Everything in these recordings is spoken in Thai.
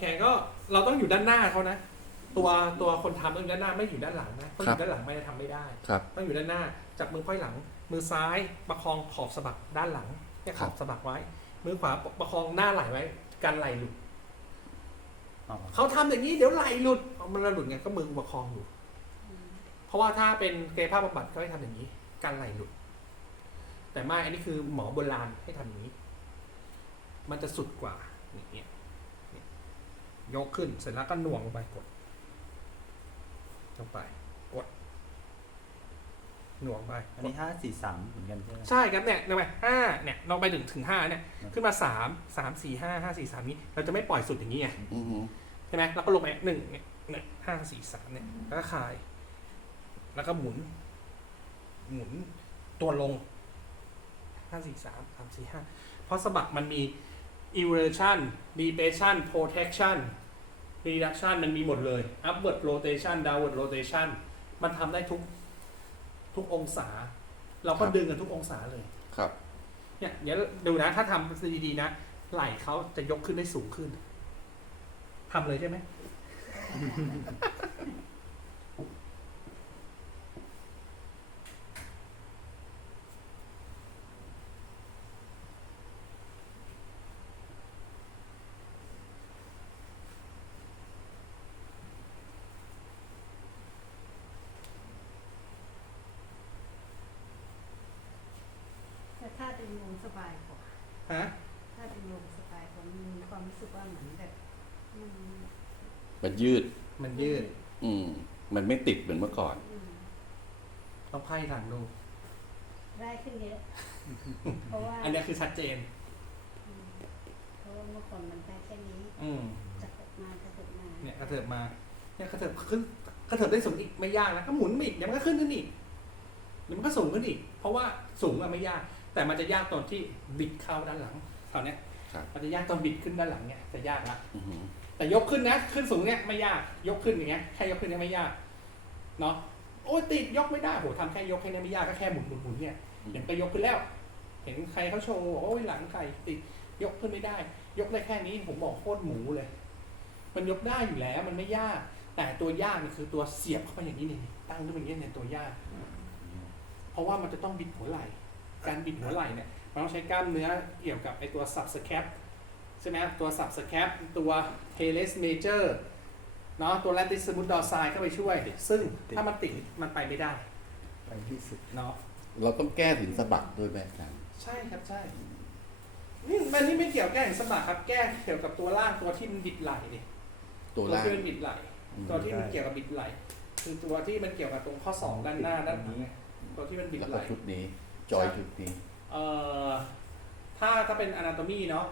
แขนก็เราต้องอยู่ด้านหน้าเขานะ ตัวตัวคนทำต้องอยู่ด้านหน้าไม่อยู่ด้านหลังนะต้องอครับยู่ด้านหลังไม่ได้ทำไม่ได้ ครับ ต้องอยู่ด้านหน้า จับมือไขว้หลัง มือซ้ายประคองขอบสะบักด้านหลังเนี่ยขอบสะบักไว้ มือขวาประคองหน้าไหล่ไว้ กันไหล่หลุดอ๋อ เขาทำอย่างนี้เดี๋ยวไหล่หลุดเอามันหลุดไงก็มือประคองอยู่ เพราะว่าถ้าเป็นกายภาพบำบัดเขาให้ทำอย่างนี้ กันไหล่หลุด แต่ไม่อันนี้คือหมอโบราณให้ทำอย่างนี้ มันจะสุดกว่าอย่างเงี้ยเนี่ย ยกขึ้นเสร็จแล้วก็หน่วงลงไปกดลงไปกด หน่วงไปอันนี้ห้าสี่สามเหมือนกันใช่ไหมใช่ครับเนี่ยลงไปห้าเนี่ยลงไปถึงถึงห้าเนี่ยขึ้นมาสามสามสี่ห้าห้าสี่สามนี้ เราจะไม่ปล่อยสุดอย่างนี้ไงอือหือใช่ไหมแล้วก็ลงไปหนึ่งเนี่ยหนึ่งห้าสี่สามเนี่ยแล้วก็คลาย แล้วก็หมุน หมุนตัวลงห้าสี่สามสามสี่ห้าเพราะสะบักมันมี inversion depression protection reduction มันมีหมดเลย upward rotation downward rotation มันทำได้ทุกทุกองศา เราก็ดึงกันทุกองศาเลย ครับ เนี่ยเดี๋ยวดูนะ ถ้าทำดีๆนะ ไหล่เขาจะยกขึ้นได้สูงขึ้นทำเลยใช่ไหม ถ้าดึงลงสบายกว่าฮะถ้าดึงลงสบายกว่ามันมีความรู้สึกว่าเหมือนแบบมันมันยืด มันยืด อืม มันไม่ติดเหมือนเมื่อก่อน อืมต้องไพ่หลังดู ได้ขึ้นเยอะ เพราะว่าอันเนี้ยคือชัดเจน อืมเพราะว่าเมื่อก่อนมันได้แค่นี้อืม จะกดมากระตุกมาเนี่ยกระเถิบมาเนี่ยกระเถิบขึ้นกระเถิบได้สูงอีกไม่ยากนะก็หมุนมาอีกเดี๋ยวมันก็ขึ้นขึ้นอีกเดี๋ยวมันก็สูงขึ้นอีก เพราะว่าสูงอะไม่ยาก แต่มันจะยากตอนที่บิดเข้าด้านหลังคราวเนี้ยครับ มันจะยากตอนบิดขึ้นด้านหลังเนี่ยจะยากละอือหือแต่ยกขึ้นนะขึ้นสูงเนี่ยไม่ยากยกขึ้นอย่างเงี้ยแค่ยกขึ้นเนี่ยไม่ยากเนาะโอ้ยติดยกไม่ได้โหทำแค่ยกแค่เนี้ไม่ยากก็แค่หมุนหมุนหมุนเนี่ยเห็นไปยกขึ้นแล้ว เห็นใครเขาโชว์บอกโอ้ยหลังไก่ติดยกขึ้นไม่ได้ ยกได้แค่นี้ผมบอกโคตรหมูเลย มันยกได้อยู่แล้วมันไม่ยาก แต่ตัวยากนี่คือตัวเสียบเข้าไปอย่างนี้นี่ตั้งขึ้นอย่างนี้เนี่ยตัวยาก เพราะว่ามันจะต้องบิดหัวไหล่ การบิดหัวไหล่เนี่ยมันต้องใช้กล้ามเนื้อเกี่ยวกับไอตัว subscap ใช่ไหมตัว subscap ตัว teres major เนาะตัว latissimus dorsi เข้าไปช่วย ซึ่งถ้ามันติดมันไปไม่ได้ไปที่สุดเนาะเราต้องแก้ถึงสะบักด้วยไหมอาจารย์ใช่ครับใช่นี่มันนี่ไม่เกี่ยวแก้ถึงสมัครครับแก้เกี่ยวกับตัวล่างตัวที่มันบิดไหล่ดิตัวล่าง ที่มันบิดไหล่อืมตัวที่มันเกี่ยวกับบิดไหล่คือตัวที่มันเกี่ยวกับตรงข้อศอกด้านหน้าด้านหลังไงตัวที่มันบิดแล้วไหก็ล่ ชุดนี้ จอยชุดนี้เอ่อถ้าถ้าเป็น anatomy เนาะ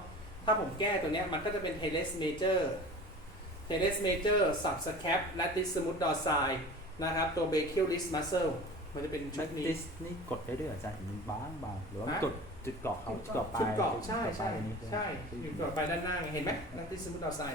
ถ้าผมแก้ตัวเนี้ยมันก็จะเป็น teres major teres major subscap latissimus dorsi นะครับ ตัว brachial disc muscle มันจะเป็นชุแม็ดกนี้ติสนี่กดได้ด้วยเหรออาจารย์เห็นมันบางบางหรือว่าฮะกดจุดกรอบเขาจุดกรอบปลาชุยดเกราะใช่จุดกรอบปลาใช่ยอันนี้ใช่อยู่กรอบไปด้านหน้าไงเห็นไหม latissimus dorsi